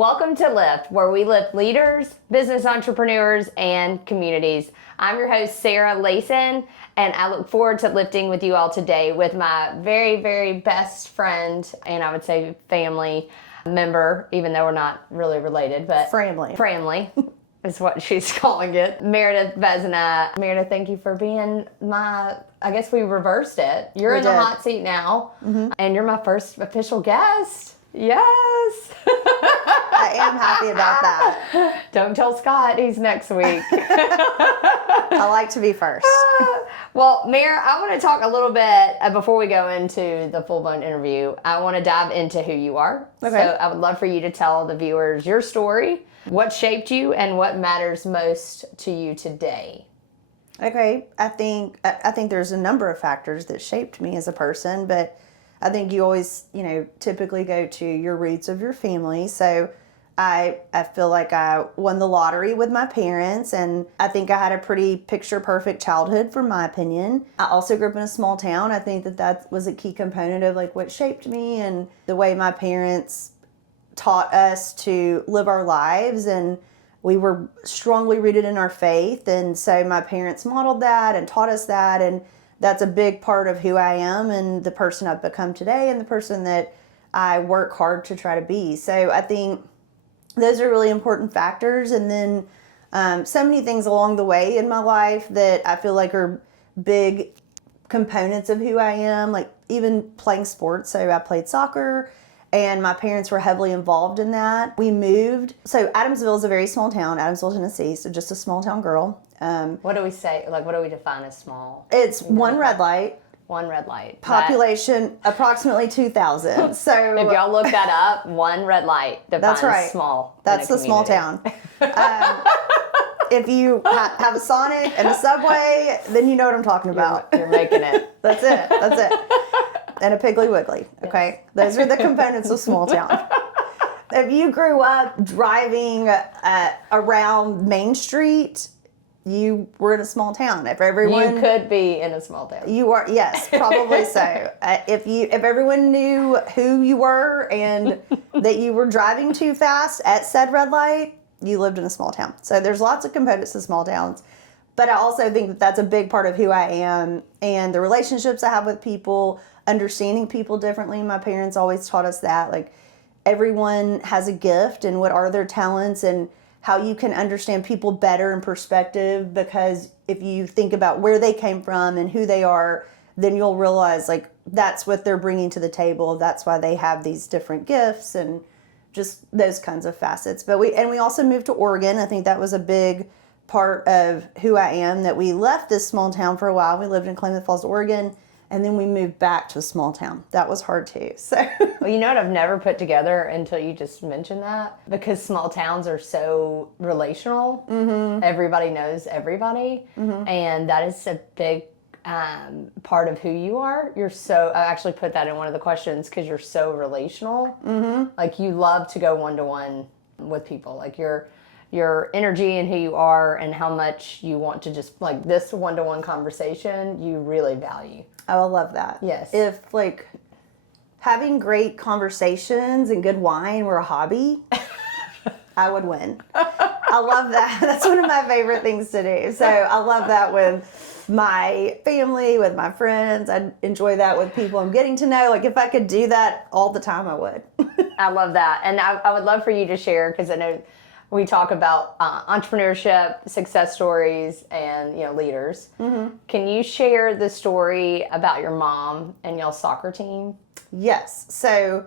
Welcome to Lift, where we lift leaders, business entrepreneurs, and communities. I'm your host, Sarah Layson, and I look forward to lifting with you all today with my very, very best friend, and I would say family member, even though we're not really related, but Family is what she's calling it. Meredith Vezina. Meredith, thank you for being I guess we reversed it. You're in the hot seat now, and you're my first official guest. Yes. I am happy about that. Don't tell Scott, he's next week. I like to be first. Well, Mare, I want to talk a little bit before we go into the full-blown interview. I want to dive into who you are. Okay. So I would love for you to tell the viewers your story, what shaped you, and what matters most to you today. Okay, I think there's a number of factors that shaped me as a person, but I think you always, typically go to your roots of your family. So I feel like I won the lottery with my parents, and I think I had a pretty picture-perfect childhood, from my opinion. I also grew up in a small town. I think that was a key component of what shaped me and the way my parents taught us to live our lives, and we were strongly rooted in our faith. And so my parents modeled that and taught us that, and that's a big part of who I am and the person I've become today and the person that I work hard to try to be. So I think those are really important factors. And then so many things along the way in my life that I feel like are big components of who I am, like even playing sports. So I played soccer, and my parents were heavily involved in that. We moved. So Adamsville is a very small town, Adamsville, Tennessee. So just a small town girl. What do we say? What do we define as small? It's one red light. One red light. Population approximately 2,000. So if y'all look that up, one red light defines that's right. Small. That's the small town. If you have a Sonic and a Subway, then you know what I'm talking about. You're making it. That's it. And a Piggly Wiggly. Okay, Those are the components of small town. If you grew up driving around Main Street, you were in a small town. If everyone, you could be in a small town. You are, yes, probably so. If everyone knew who you were and that you were driving too fast at said red light, you lived in a small town. So there's lots of components to small towns. But I also think that that's a big part of who I am and the relationships I have with people, understanding people differently. My parents always taught us that, everyone has a gift, and what are their talents, and how you can understand people better in perspective, because if you think about where they came from and who they are, then you'll realize that's what they're bringing to the table. That's why they have these different gifts and just those kinds of facets. But we also moved to Oregon. I think that was a big part of who I am, that we left this small town for a while. We lived in Klamath Falls, Oregon, and then we moved back to a small town. That was hard too. So, well, you know what I've never put together until you just mentioned that? Because small towns are so relational. Mm-hmm. Everybody knows everybody. Mm-hmm. And that is a big part of who you are. I actually put that in one of the questions, because you're so relational. Mm-hmm. You love to go one-to-one with people. Your energy and who you are and how much you want to just, this one-to-one conversation, you really value. I love that. Yes. If having great conversations and good wine were a hobby, I would win. I love that. That's one of my favorite things to do. So I love that with my family, with my friends. I enjoy that with people I'm getting to know. If I could do that all the time, I would. I love that. And I would love for you to share, because I know we talk about entrepreneurship, success stories, and leaders. Mm-hmm. Can you share the story about your mom and y'all's soccer team? Yes. So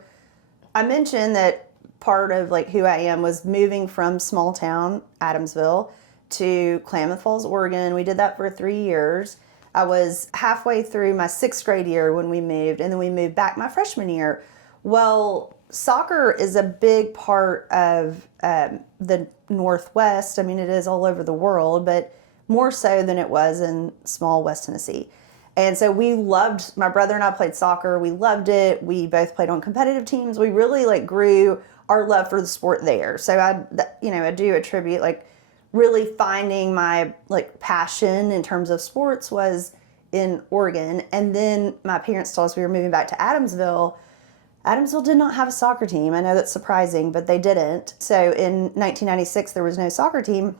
I mentioned that part of who I am was moving from small town Adamsville to Klamath Falls, Oregon. We did that for 3 years. I was halfway through my 6th grade year when we moved, and then we moved back my freshman year. Well, soccer is a big part of the Northwest. I mean, it is all over the world, but more so than it was in small West Tennessee. And so my brother and I played soccer. We loved it. We both played on competitive teams. We really grew our love for the sport there. So I do attribute really finding my passion in terms of sports was in Oregon. And then my parents told us we were moving back to Adamsville. Adamsville did not have a soccer team. I know that's surprising, but they didn't. So in 1996, there was no soccer team.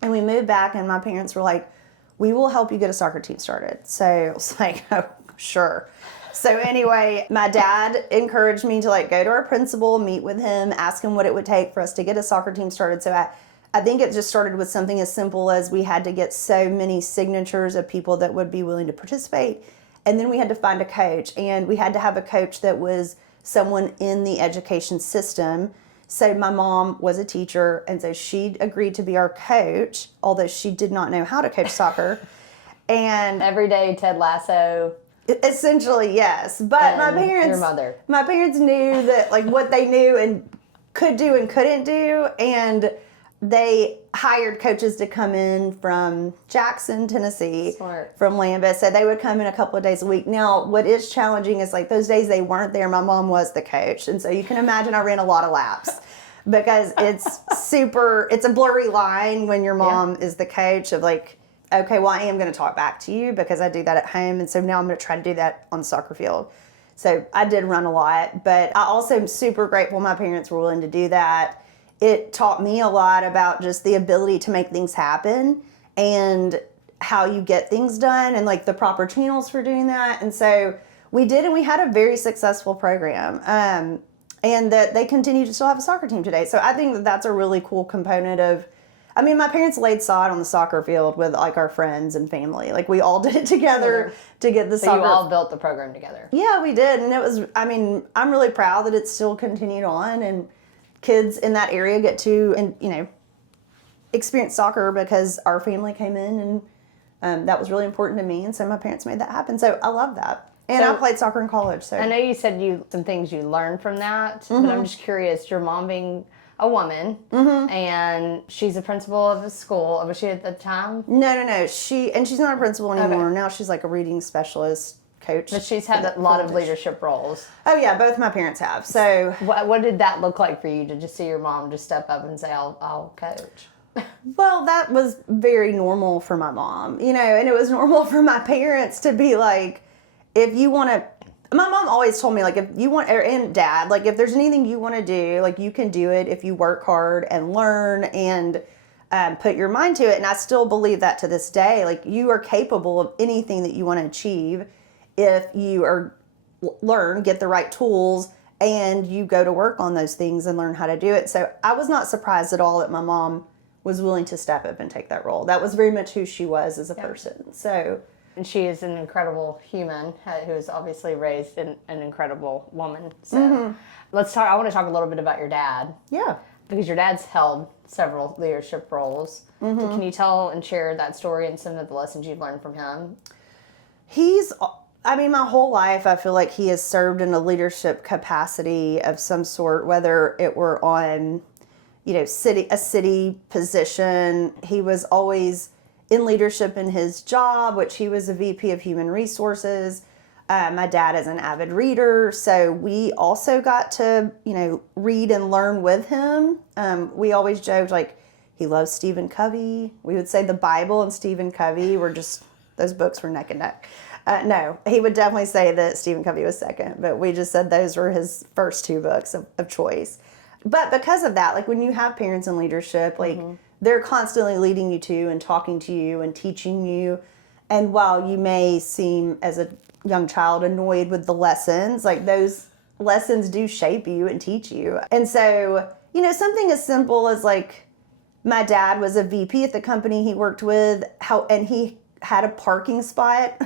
And we moved back, and my parents were like, we will help you get a soccer team started. So I was like, oh, sure. So anyway, my dad encouraged me to like go to our principal, meet with him, ask him what it would take for us to get a soccer team started. So I think it just started with something as simple as we had to get so many signatures of people that would be willing to participate. And then we had to find a coach, and we had to have a coach that was someone in the education system. So my mom was a teacher, and so she agreed to be our coach, although she did not know how to coach soccer. And Every day, Ted Lasso. essentially, yes. But Your mother. my parents knew that like what they knew and could do and couldn't do, and they hired coaches to come in from Jackson, Tennessee, Smart. from Lambeth. So they would come in a couple of days a week. Now, what is challenging is like those days they weren't there, my mom was the coach. And so you can imagine I ran a lot of laps because it's a blurry line when your mom is the coach of like, okay, well, I am going to talk back to you because I do that at home. And so now I'm going to try to do that on the soccer field. So I did run a lot, but I also am super grateful my parents were willing to do that. It taught me a lot about just the ability to make things happen and how you get things done and like the proper channels for doing that. And so we did, and we had a very successful program. And that they continue to still have a soccer team today. So I think that that's a really cool component of, I mean, my parents laid sod on the soccer field with like our friends and family. Like we all did it together to get the soccer. So you all built the program together. Yeah, we did. And it was, I mean, I'm really proud that it's still continued on, and kids in that area get to, and experience soccer because our family came in, and that was really important to me. And so my parents made that happen. So I love that. And I played soccer in college. So I know you said some things you learned from that, but I'm just curious, your mom being a woman, and she's a principal of a school. Was she at the time? No. She's not a principal anymore. Okay. Now she's like a reading specialist coach. But she's had a lot of leadership roles. Oh yeah, both my parents have. So what did that look like for you to just see your mom just step up and say, I'll coach? Well, that was very normal for my mom, and it was normal for my parents to be like, if you want to, my mom always told me, like, if you want, and dad, like, if there's anything you want to do, like, you can do it if you work hard and learn and put your mind to it. And I still believe that to this day. Like, you are capable of anything that you want to achieve if you get the right tools, and you go to work on those things and learn how to do it. So I was not surprised at all that my mom was willing to step up and take that role. That was very much who she was as a person. So. And she is an incredible human who is obviously raised an incredible woman. So let's talk. I want to talk a little bit about your dad. Yeah. Because your dad's held several leadership roles. So can you tell and share that story and some of the lessons you've learned from him? My whole life, I feel like he has served in a leadership capacity of some sort, whether it were on, a city position. He was always in leadership in his job, which he was a VP of Human Resources. My dad is an avid reader, so we also got to, read and learn with him. We always joked, like, he loves Stephen Covey. We would say the Bible and Stephen Covey were just, those books were neck and neck. No, he would definitely say that Stephen Covey was second, but we just said those were his first two books of choice. But because of that, like, when you have parents in leadership, like, they're constantly leading you to and talking to you and teaching you. And while you may seem as a young child annoyed with the lessons, like, those lessons do shape you and teach you. And so, something as simple as, like, my dad was a VP at the company he worked with, and he had a parking spot,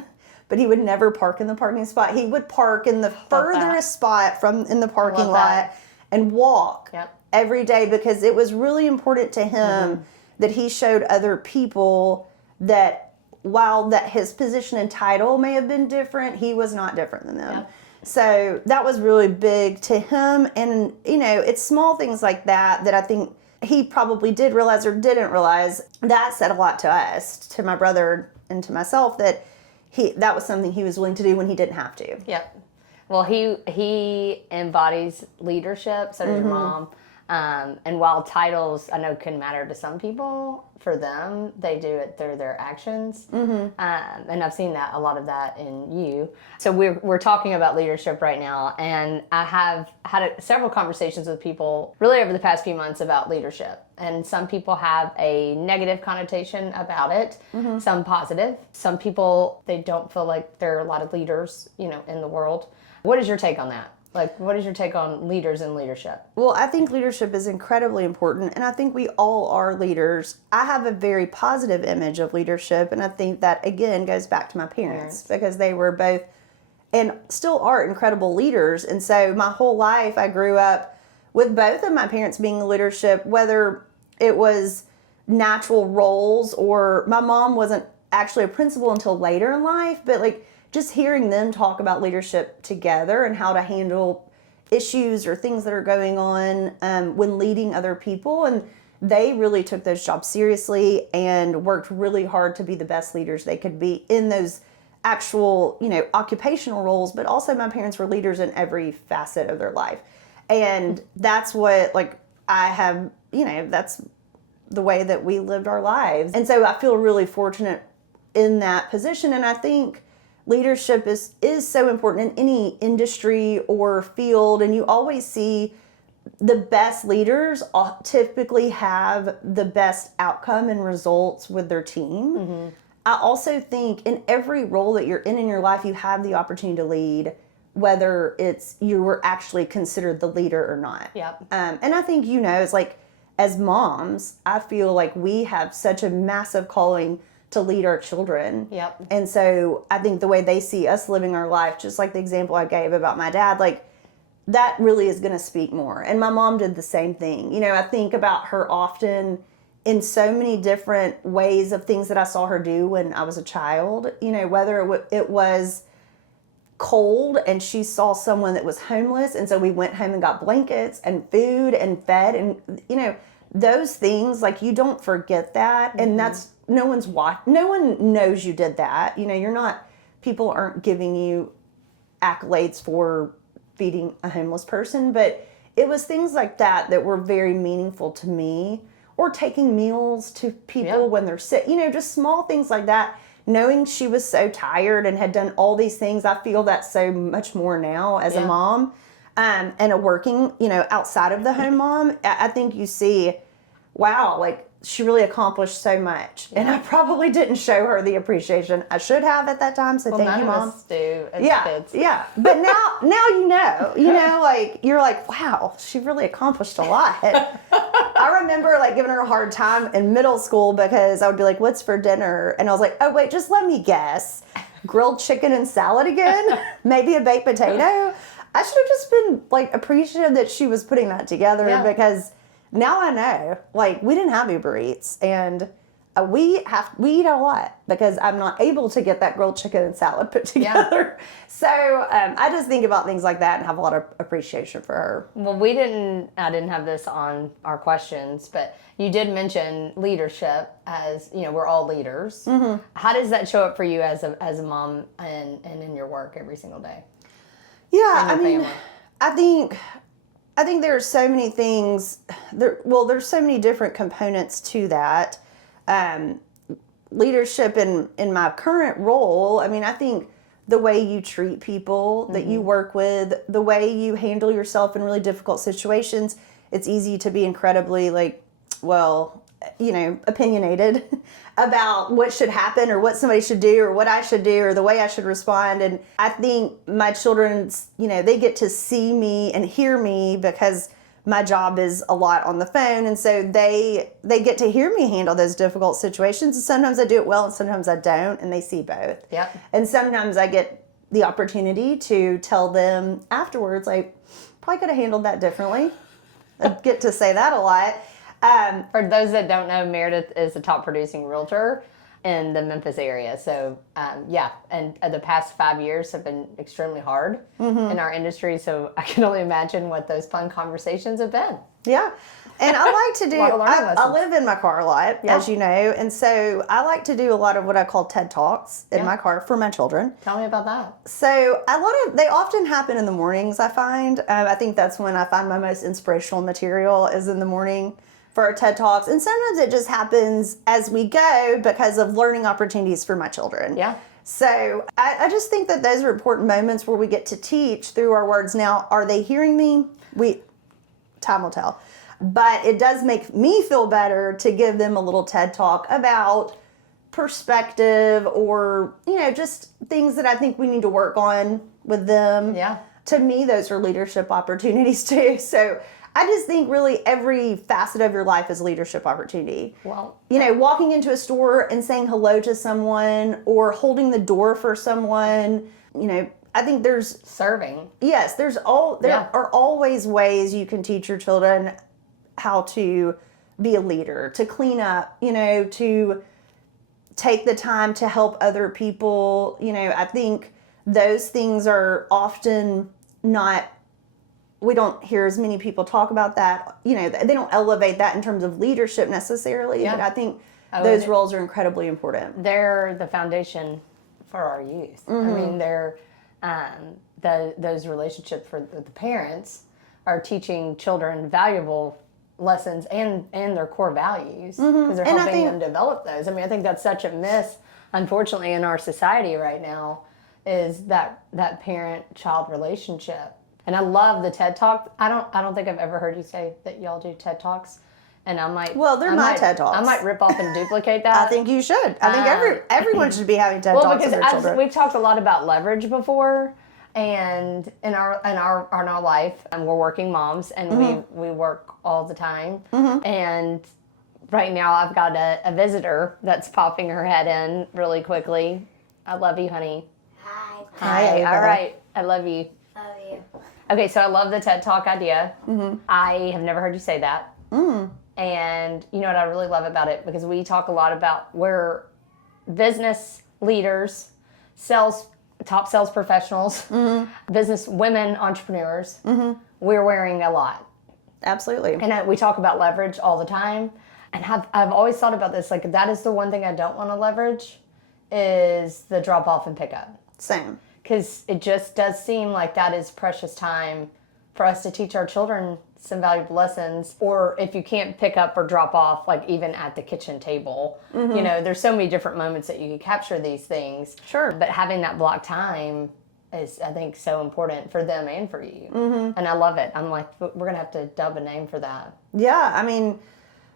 but he would never park in the parking spot. He would park in the furthest spot in the parking lot and walk every day, because it was really important to him that he showed other people that while that his position and title may have been different, he was not different than them. So that was really big to him. And, it's small things like that I think he probably did realize or didn't realize. That said a lot to us, to my brother and to myself, that was something he was willing to do when he didn't have to. Yep. Well, he embodies leadership, so does your mom. And while titles, I know, can matter to some people, for them, they do it through their actions. And I've seen a lot of that in you. So we're talking about leadership right now, and I have had several conversations with people really over the past few months about leadership. And some people have a negative connotation about it, some positive. Some people, they don't feel like there are a lot of leaders, in the world. What is your take on that? Like, what is your take on leaders and leadership? Well, I think leadership is incredibly important, and I think we all are leaders. I have a very positive image of leadership, and I think that, again, goes back to my parents because they were both, and still are, incredible leaders. And so my whole life, I grew up with both of my parents being in leadership, whether it was natural roles or my mom wasn't actually a principal until later in life, but like, just hearing them talk about leadership together and how to handle issues or things that are going on when leading other people. And they really took those jobs seriously and worked really hard to be the best leaders they could be in those actual, occupational roles. But also my parents were leaders in every facet of their life. And that's what, I have, that's the way that we lived our lives. And so I feel really fortunate in that position. And I think leadership is so important in any industry or field, and you always see the best leaders typically have the best outcome and results with their team. I also think in every role that you're in your life, you have the opportunity to lead, whether it's you were actually considered the leader or not. And I think, it's like, as moms, I feel like we have such a massive calling to lead our children. And so I think the way they see us living our life, just like the example I gave about my dad, that really is going to speak more. And my mom did the same thing. I think about her often in so many different ways of things that I saw her do when I was a child, whether it was cold and she saw someone that was homeless. And so we went home and got blankets and food and fed and, those things, you don't forget that. And that's, no one knows you did that. People aren't giving you accolades for feeding a homeless person, but it was things like that that were very meaningful to me, or taking meals to people when they're sick, just small things like that. Knowing she was so tired and had done all these things, I feel that so much more now as a mom and a working, outside of the home mom. I think you see, wow, she really accomplished so much. And I probably didn't show her the appreciation I should have at that time. So thank you, Mom. None of us do as kids. But now you're like, wow, she really accomplished a lot. I remember giving her a hard time in middle school because I would be like, what's for dinner? And I was like, oh wait, just let me guess. Grilled chicken and salad again? Maybe a baked potato? I should have just been appreciative that she was putting that together because now I know, we didn't have Uber Eats, and we eat a lot because I'm not able to get that grilled chicken and salad put together. So I just think about things like that and have a lot of appreciation for her. Well, I didn't have this on our questions, but you did mention leadership as, we're all leaders. How does that show up for you as a mom and in your work every single day? Yeah, I think there are so many things. There's so many different components to that. Leadership in my current role, I think the way you treat people that you work with, the way you handle yourself in really difficult situations, it's easy to be incredibly opinionated about what should happen or what somebody should do or what I should do or the way I should respond. And I think my children, they get to see me and hear me because my job is a lot on the phone. And so they get to hear me handle those difficult situations. And sometimes I do it well and sometimes I don't. And they see both. And sometimes I get the opportunity to tell them afterwards, probably could have handled that differently. I get to say that a lot. For those that don't know, Meredith is the top producing realtor in the Memphis area. So, and the past 5 years have been extremely hard in our industry. So I can only imagine what those fun conversations have been. Yeah. And I like to do, A lot of learning I lessons. live in my car a lot, Yeah. as you know, and so I like to do a lot of what I call TED Talks in my car for my children. Tell me about that. So they often happen in the mornings, I find. I think that's when I find my most inspirational material is in the morning for our TED Talks. And sometimes it just happens as we go because of learning opportunities for my children. Yeah. So I just think that those are important moments where we get to teach through our words. Now, are they hearing me? Time will tell. But it does make me feel better to give them a little TED Talk about perspective or, just things that I think we need to work on with them. Yeah. To me, those are leadership opportunities too. So I just think really every facet of your life is leadership opportunity. Well, Walking into a store and saying hello to someone or holding the door for someone, I think there's serving. Yes, there are always ways you can teach your children how to be a leader, to clean up, to take the time to help other people. I think those things are often not, we don't hear as many people talk about that. They don't elevate that in terms of leadership necessarily, but I think those roles are incredibly important. They're the foundation for our youth. I mean, they're those relationships for the parents are teaching children valuable lessons and their core values because they're helping them develop those. I mean, I think that's such a miss, unfortunately, in our society right now, is that parent-child relationship. And I love the TED Talk. I don't think I've ever heard you say that y'all do TED Talks. And I might. Well, they're my TED Talks. I might rip off and duplicate that. I think you should. I think everyone should be having TED Talks with their children. We've talked a lot about leverage before, and in our life, and we're working moms, and we work all the time. And right now, I've got a visitor that's popping her head in really quickly. I love you, honey. Hi. All right. I love you. Love you. Okay, so I love the TED Talk idea. I have never heard you say that. And you know what I really love about it? Because we talk a lot about where business leaders, top sales professionals, business women entrepreneurs, we're wearing a lot. Absolutely. And we talk about leverage all the time. And I've always thought about this, like that is the one thing I don't want to leverage is the drop off and pick up. Same. Because it just does seem like that is precious time for us to teach our children some valuable lessons. Or if you can't pick up or drop off, like even at the kitchen table, there's so many different moments that you can capture these things. Sure. But having that block time is, I think, so important for them and for you. And I love it. I'm like, we're going to have to dub a name for that. Yeah, I mean...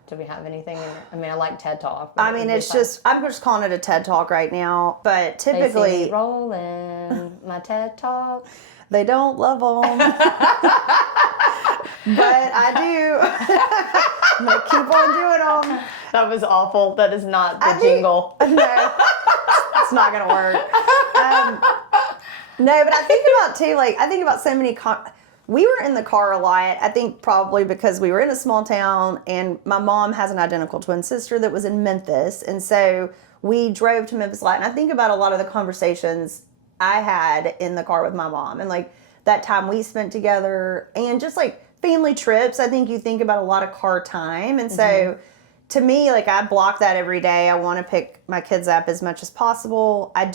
Do we have anything in it? I mean, I like TED Talk. I mean, I'm just calling it a TED Talk right now, but They see typically... me rolling my TED Talk. They don't love them. But I do. I'm going to keep on doing them. That was awful. That is not the jingle. No, it's not going to work. No, but I think about so many... We were in the car a lot, I think probably because we were in a small town and my mom has an identical twin sister that was in Memphis. And so we drove to Memphis a lot. And I think about a lot of the conversations I had in the car with my mom and like that time we spent together and just like family trips. I think you think about a lot of car time. And so to me, like I block that every day. I want to pick my kids up as much as possible. I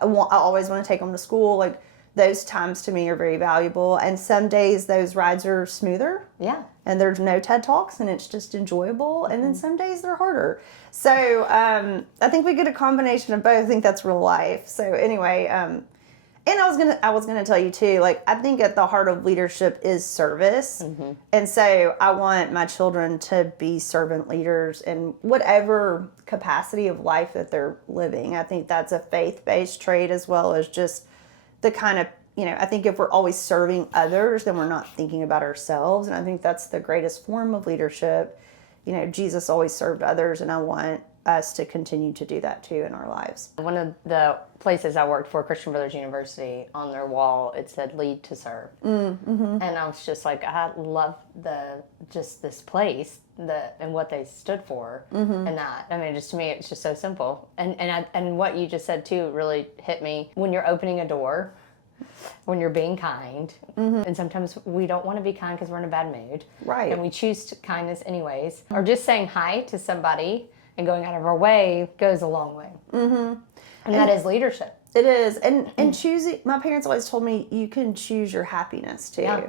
always want to take them to school. Like, those times to me are very valuable. And some days those rides are smoother. Yeah. And there's no TED Talks and it's just enjoyable. And then some days they're harder. So I think we get a combination of both. I think that's real life. So anyway, and I was gonna tell you too, like I think at the heart of leadership is service. And so I want my children to be servant leaders in whatever capacity of life that they're living. I think that's a faith-based trait as well as just the kind of, I think if we're always serving others, then we're not thinking about ourselves. And I think that's the greatest form of leadership. Jesus always served others, and I want us to continue to do that too in our lives. One of the places I worked for, Christian Brothers University, on their wall, it said lead to serve. And I was just like, I love this place and what they stood for and that. I mean, just to me, it's just so simple. And what you just said too really hit me. When you're opening a door, when you're being kind. And sometimes we don't want to be kind because we're in a bad mood. Right. And we choose kindness anyways. Or just saying hi to somebody and going out of our way goes a long way. And that is leadership. It is. And choosing, my parents always told me you can choose your happiness too. Yeah.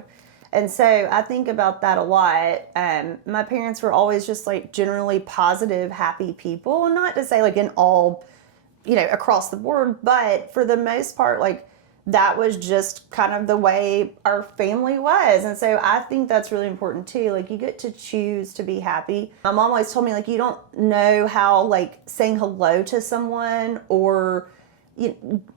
And so I think about that a lot. My parents were always just like generally positive, happy people. And not to say like in all, across the board, but for the most part, like that was just kind of the way our family was. And so I think that's really important too. Like you get to choose to be happy. My mom always told me like you don't know how like saying hello to someone or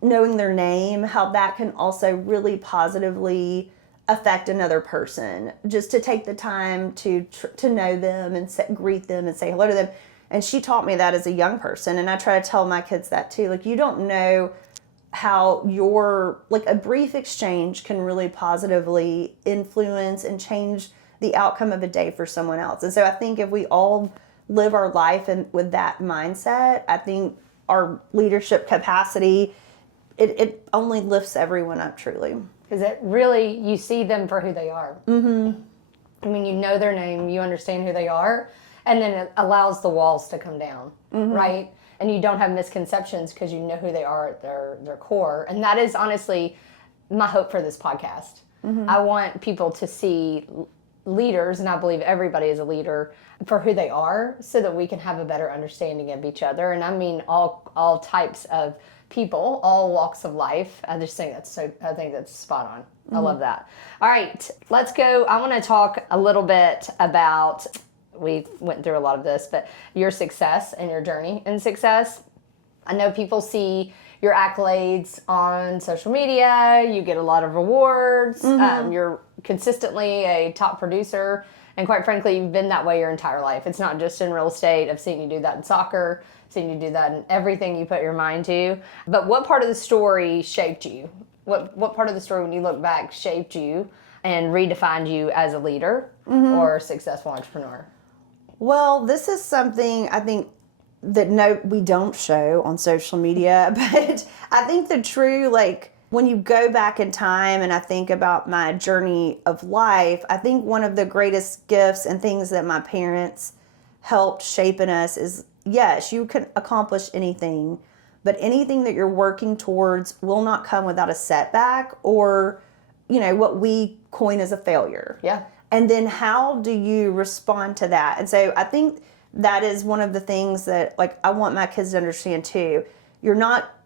knowing their name, how that can also really positively affect another person. Just to take the time to know them and greet them and say hello to them. And she taught me that as a young person. And I try to tell my kids that too. Like, you don't know how a brief exchange can really positively influence and change the outcome of a day for someone else. And so I think if we all live our life with that mindset, I think our leadership capacity, it only lifts everyone up truly. Because it really, you see them for who they are. I mean, you know their name, you understand who they are, and then it allows the walls to come down, right? And you don't have misconceptions because you know who they are at their core. And that is honestly my hope for this podcast. I want people to see leaders, and I believe everybody is a leader, for who they are so that we can have a better understanding of each other. And I mean all types of people, all walks of life. I just think I think that's spot on. I love that. All right, let's go. I want to talk a little bit about, we went through a lot of this, but your success and your journey in success. I know people see your accolades on social media. You get a lot of awards. You're consistently a top producer. And quite frankly, you've been that way your entire life. It's not just in real estate. I've seen you do that in soccer. I've seen you do that in everything you put your mind to. But what part of the story shaped you? What part of the story, when you look back, shaped you and redefined you as a leader or a successful entrepreneur? Well, this is something I think that we don't show on social media, but I think the true, like, when you go back in time and I think about my journey of life, I think one of the greatest gifts and things that my parents helped shape in us is, yes, you can accomplish anything, but anything that you're working towards will not come without a setback or, what we coin as a failure. Yeah. And then how do you respond to that? And so I think that is one of the things that, like, I want my kids to understand too.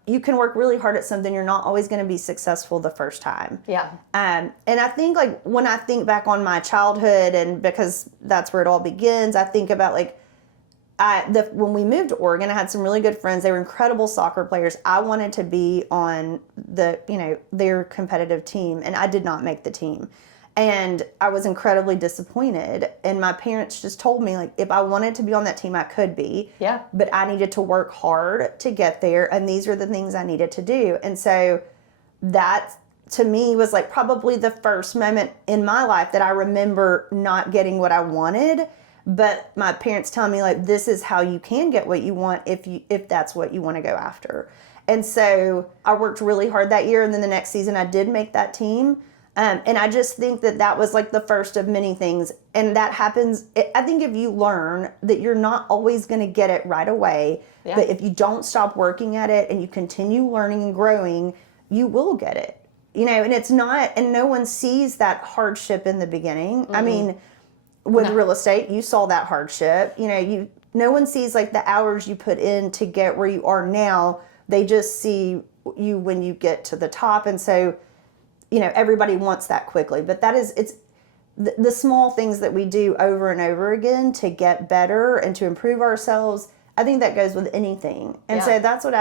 You can work really hard at something. You're not always going to be successful the first time. Yeah. And I think, like, when I think back on my childhood, and because that's where it all begins, I think about, like, when we moved to Oregon, I had some really good friends. They were incredible soccer players. I wanted to be on their competitive team, and I did not make the team. And I was incredibly disappointed. And my parents just told me, like, if I wanted to be on that team, I could be. Yeah. But I needed to work hard to get there. And these are the things I needed to do. And so that, to me, was like probably the first moment in my life that I remember not getting what I wanted. But my parents telling me, like, this is how you can get what you want if that's what you want to go after. And so I worked really hard that year. And then the next season I did make that team. And I just think that was like the first of many things. And that happens, I think, if you learn that you're not always going to get it right away, but if you don't stop working at it and you continue learning and growing, you will get it. And it's not, and no one sees that hardship in the beginning. I mean, with real estate, you saw that hardship. No one sees, like, the hours you put in to get where you are now. They just see you when you get to the top. And so, everybody wants that quickly, but it's the small things that we do over and over again to get better and to improve ourselves. I think that goes with anything. And so that's what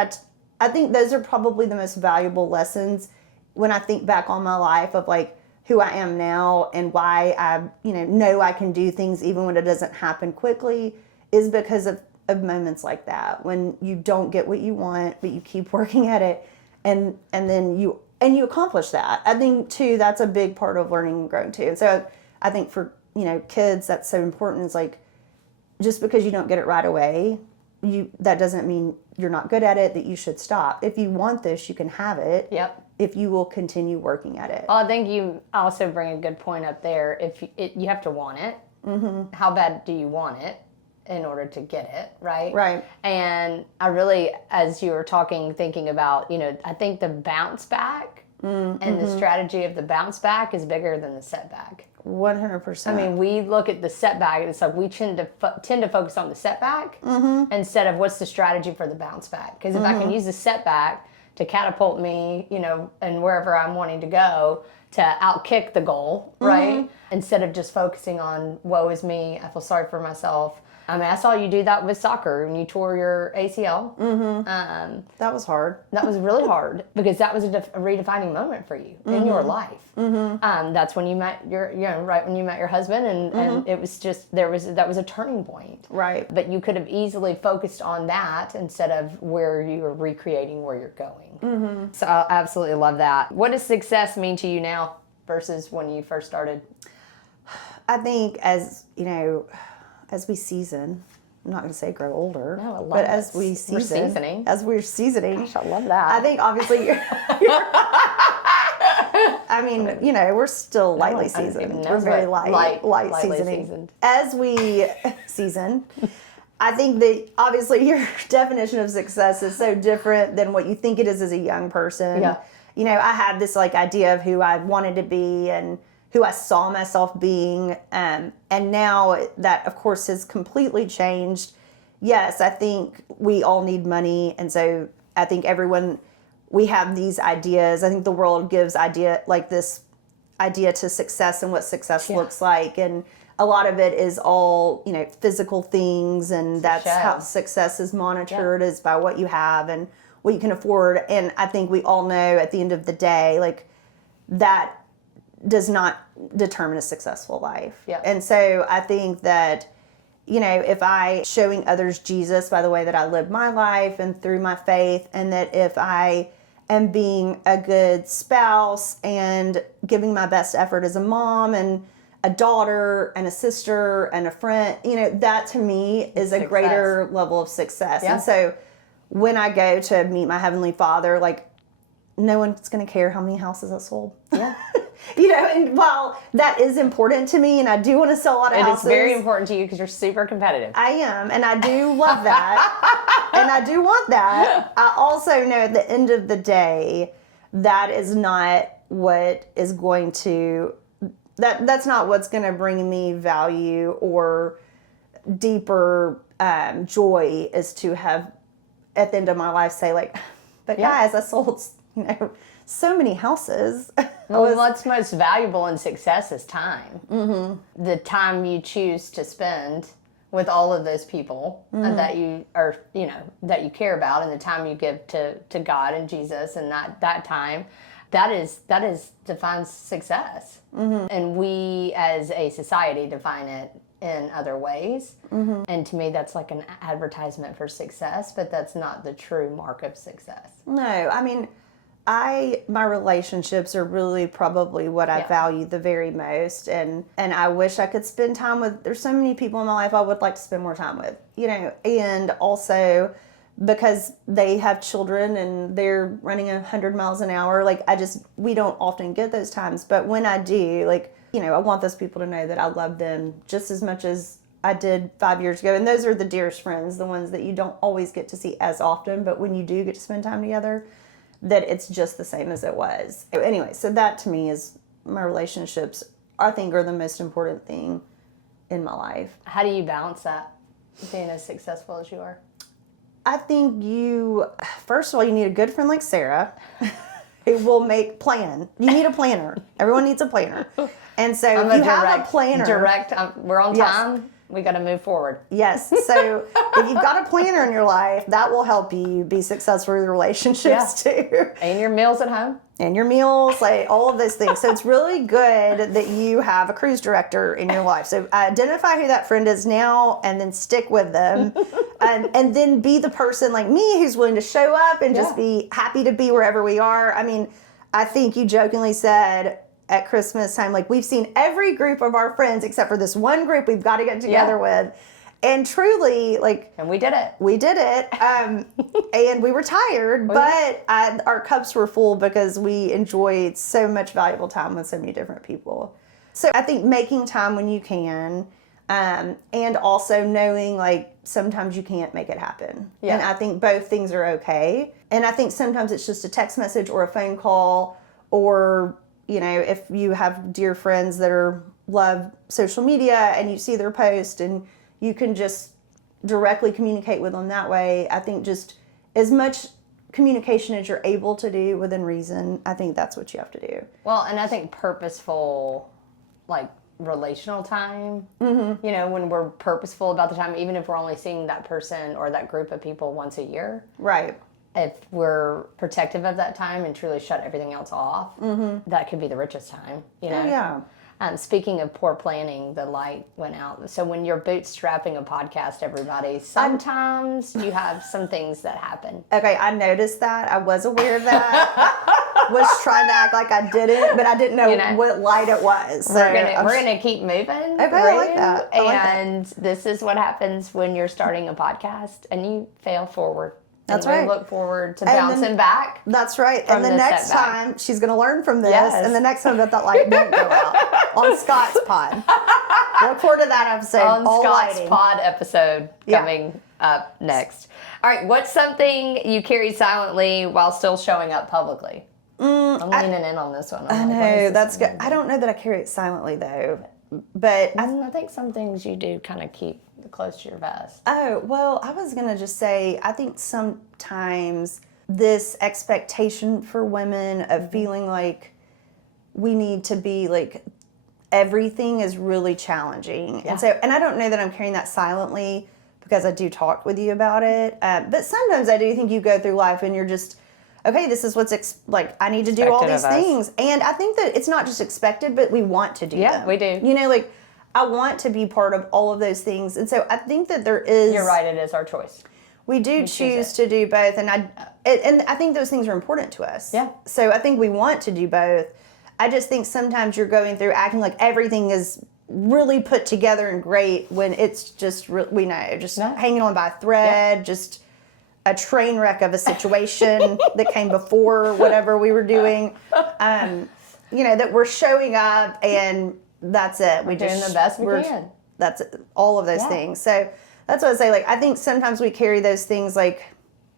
I think those are probably the most valuable lessons when I think back on my life of, like, who I am now and why I, know I can do things even when it doesn't happen quickly, is because of moments like that, when you don't get what you want, but you keep working at it and then you accomplish that. I think, too, that's a big part of learning and growing, too. And so I think for, kids, that's so important. It's like, just because you don't get it right away, that doesn't mean you're not good at it, that you should stop. If you want this, you can have it. Yep. if you will continue working at it. Well, I think you also bring a good point up there. If you have to want it, how bad do you want it in order to get it, right? Right. And I really, as you were talking, thinking about, I think the bounce back and the strategy of the bounce back is bigger than the setback. 100%. I mean, we look at the setback, and it's like we tend to focus on the setback instead of what's the strategy for the bounce back. Because if I can use the setback to catapult me, and wherever I'm wanting to go, to outkick the goal, right? Instead of just focusing on, woe is me, I feel sorry for myself. I mean, I saw you do that with soccer when you tore your ACL. That was hard. That was really hard because that was a redefining moment for you in your life. That's when you met right when you met your husband, and it was just that was a turning point. Right. But you could have easily focused on that instead of where you were recreating where you're going. So I absolutely love that. What does success mean to you now versus when you first started? I think as we season, I'm not going to say grow older, No, I love but it. as we're seasoning, Gosh, I love that. I think obviously I mean, we're still lightly seasoned. We're very light seasoning. Seasoned. As we season, I think that obviously your definition of success is so different than what you think it is as a young person. Yeah. I had this idea of who I wanted to be and who I saw myself being. And now that, of course, has completely changed. Yes, I think we all need money. And so I think we have these ideas. I think the world gives this idea to success and what success looks like. And a lot of it is all, physical things. And that's how success is monitored is by what you have and what you can afford. And I think we all know at the end of the day, that does not determine a successful life. Yeah. And so I think that, if I showing others Jesus by the way that I live my life and through my faith, and that if I am being a good spouse and giving my best effort as a mom and a daughter and a sister and a friend, that to me is a greater level of success. Yeah. And so when I go to meet my Heavenly Father, no one's going to care how many houses I sold. Yeah. And while that is important to me, and I do want to sell a lot of houses. It's very important to you because you're super competitive. I am, and I do love that. And I do want that. I also know at the end of the day, that is not what is going to, that's not what's going to bring me value or deeper joy, is to have, at the end of my life, say but guys, I sold, so many houses. Well, what's most valuable in success is time. The time you choose to spend with all of those people that you are, that you care about, and the time you give to God and Jesus, and that time, that defines success. And we as a society define it in other ways. And to me, that's like an advertisement for success, but that's not the true mark of success. No, I mean, my relationships are really probably what I value the very most, and I wish I could spend time with. There's so many people in my life I would like to spend more time with, and also because they have children and they're running 100 miles an hour. We don't often get those times, but when I do, I want those people to know that I love them just as much as I did 5 years ago. And those are the dearest friends, the ones that you don't always get to see as often, but when you do get to spend time together, that it's just the same as it was. Anyway, so that to me is my relationships, I think, are the most important thing in my life. How do you balance that, being as successful as you are? I think first of all, you need a good friend like Sarah who will plan. You need a planner. Everyone needs a planner. And so if you have a planner. We're on time. We got to move forward. Yes. So if you've got a planner in your life, that will help you be successful with relationships too. And your meals at home. And your meals, all of those things. So it's really good that you have a cruise director in your life. So identify who that friend is now, and then stick with them. And then be the person like me who's willing to show up and just be happy to be wherever we are. I mean, I think you jokingly said at Christmas time, we've seen every group of our friends except for this one group we've got to get together with. And truly, like, And we did it. we did it. And we were tired, but our cups were full because we enjoyed so much valuable time with so many different people. So I think making time when you can, and also knowing like sometimes you can't make it happen. Yeah. And I think both things are okay. And I think sometimes it's just a text message or a phone call, or, you know, if you have dear friends that love social media and you see their post and you can just directly communicate with them that way. I think just as much communication as you're able to do within reason, I think that's what you have to do. Well, and I think purposeful, like, relational time, you know, when we're purposeful about the time, even if we're only seeing that person or that group of people once a year. Right. If we're protective of that time and truly shut everything else off, that could be the richest time, you know? Oh, yeah. Speaking of poor planning, the light went out. So when you're bootstrapping a podcast, everybody, sometimes you have some things that happen. Okay, I noticed that. I was aware of that. I was trying to act like I didn't, but I didn't know, what light it was. So We're gonna keep moving. Okay, I like that. And this is what happens when you're starting a podcast and you fail forward. That's and right. We look forward to bouncing back. That's right. And the next setback. time, she's going to learn from this. Yes. And the next time that light won't go out on Scott's pod. Look forward to that episode. On all Scott's lighting. pod episode coming up next. All right, what's something you carried silently while still showing up publicly? I'm leaning in on this one. I know, that's good. I don't know that I carry it silently, though. But I think some things you do kind of keep close to your vest. Oh, well, I was going to just say, I think sometimes this expectation for women of feeling like we need to be like, everything is really challenging. Yeah. And I don't know that I'm carrying that silently because I do talk with you about it. But sometimes I do think you go through life and you're just, okay, this is what's I need to do all these things. And I think that it's not just expected, but we want to do them. Yeah, we do. You know, like, I want to be part of all of those things. And so I think that there is... You're right, it is our choice. We choose to do both. And I think those things are important to us. Yeah. So I think we want to do both. I just think sometimes you're going through acting like everything is really put together and great when it's just, hanging on by a thread, just a train wreck of a situation that came before whatever we were doing. That we're showing up and... That's it. We're doing the best we can. That's it. All of those things. So that's what I say. Like, I think sometimes we carry those things like,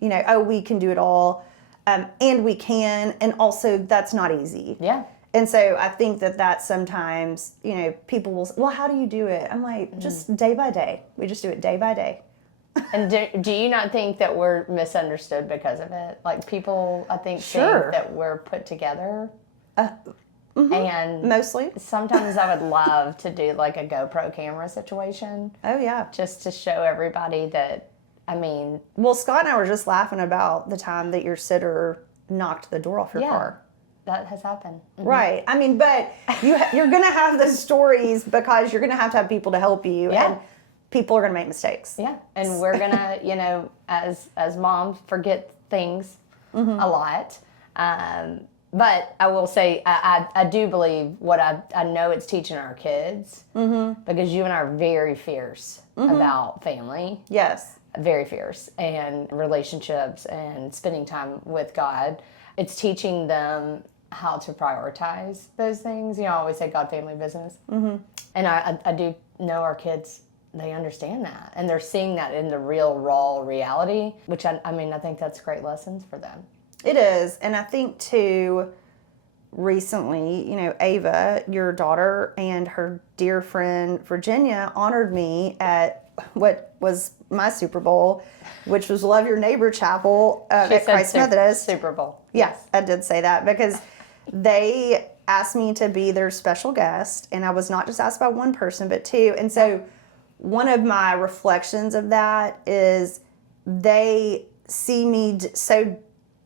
we can do it all. And we can. And also that's not easy. Yeah. And so I think that sometimes, people will say, well, how do you do it? I'm like, just day by day. We just do it day by day. And do you not think that we're misunderstood because of it? Like, people, I think, think that we're put together. And mostly. Sometimes I would love to do like a GoPro camera situation. Oh, yeah. Just to show everybody that, Well, Scott and I were just laughing about the time that your sitter knocked the door off your car. That has happened. Mm-hmm. Right. But you're going to have those stories because you're going to have people to help you. Yeah. And people are going to make mistakes. Yeah. And we're going to, as moms, forget things a lot. But I will say, I do believe what I know it's teaching our kids, because you and I are very fierce about family. Yes. Very fierce. And relationships and spending time with God. It's teaching them how to prioritize those things. I always say God, family, business. Mm-hmm. And I do know our kids, they understand that. And they're seeing that in the real, raw reality, which I think that's great lessons for them. It is. And I think, too, recently, Ava, your daughter, and her dear friend Virginia honored me at what was my Super Bowl, which was Love Your Neighbor Chapel at Christ Methodist. Super Bowl. Yes, I did say that because they asked me to be their special guest, and I was not just asked by one person, but two. And so one of my reflections of that is they see me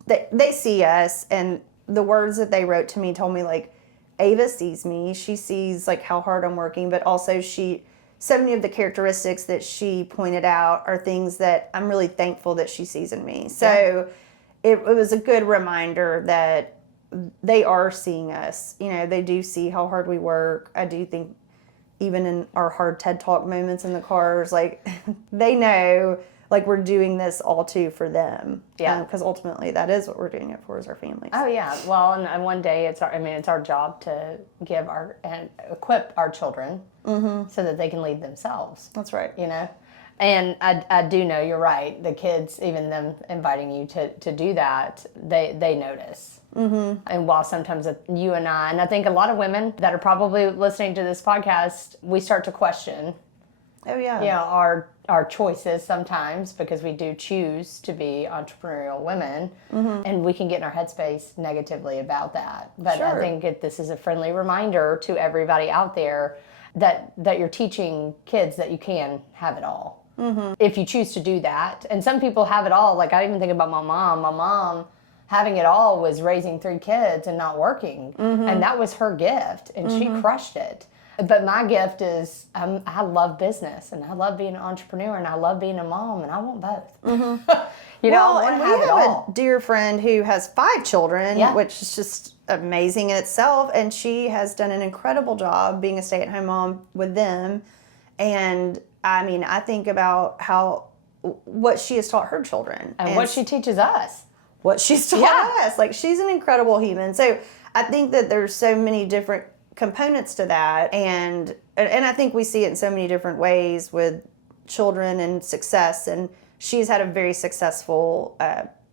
they see us, and the words that they wrote to me told me, like, Ava sees me. She sees, like, how hard I'm working, but also so many of the characteristics that she pointed out are things that I'm really thankful that she sees in me. So it was a good reminder that they are seeing us. They do see how hard we work. I do think, even in our hard TED Talk moments in the cars, like they know like we're doing this all too for them. Yeah. Because ultimately that is what we're doing it for, is our families. Oh yeah. Well, and one day it's our job to give and equip our children so that they can lead themselves. That's right. You know? And I do know you're right. The kids, even them inviting you to do that, they notice. Mm-hmm. And while sometimes you and I think a lot of women that are probably listening to this podcast, we start to question. Oh yeah. Our choices sometimes, because we do choose to be entrepreneurial women, and we can get in our headspace negatively about that. But Sure. I think this is a friendly reminder to everybody out there that you're teaching kids that you can have it all. If you choose to do that. And some people have it all. Like I even think about my mom. My mom having it all was raising 3 kids and not working. And that was her gift, and she crushed it. But my gift is I love business, and I love being an entrepreneur, and I love being a mom, and I want both. Well, I and want we to have it have all. a dear friend who has 5 children, which is just amazing in itself. And she has done an incredible job being a stay-at-home mom with them. And I mean, I think about what she has taught her children. And what she teaches us. What she's taught us. Like, she's an incredible human. So I think that there's so many different components to that. And I think we see it in so many different ways with children and success. And she's had a very successful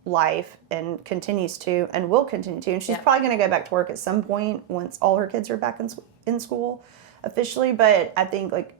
life and continues to and will continue to. And she's probably going to go back to work at some point once all her kids are back in school officially. But I think, like,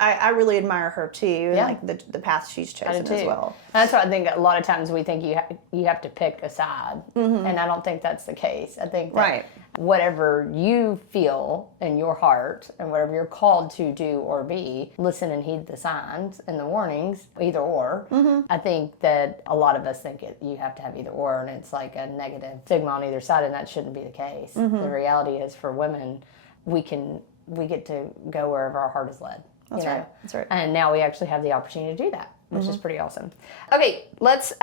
I really admire her too, and like the path she's chosen as well. That's why I think a lot of times we think you have to pick a side, and I don't think that's the case. I think that whatever you feel in your heart and whatever you're called to do or be, listen and heed the signs and the warnings, either or. I think that a lot of us think you have to have either or, and it's like a negative stigma on either side, and that shouldn't be the case. The reality is, for women, we get to go wherever our heart is led. That's right. That's right. And now we actually have the opportunity to do that, which is pretty awesome. Okay, let's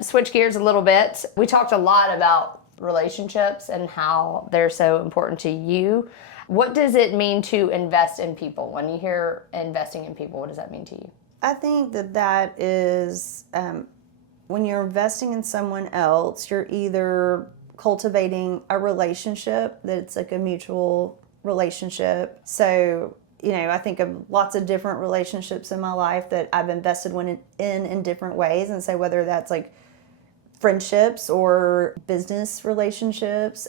switch gears a little bit. We talked a lot about relationships and how they're so important to you. What does it mean to invest in people? When you hear investing in people, what does that mean to you? I think that is when you're investing in someone else, you're either cultivating a relationship that's like a mutual relationship. So, you know, I think of lots of different relationships in my life that I've invested in different ways. And so whether that's like friendships or business relationships,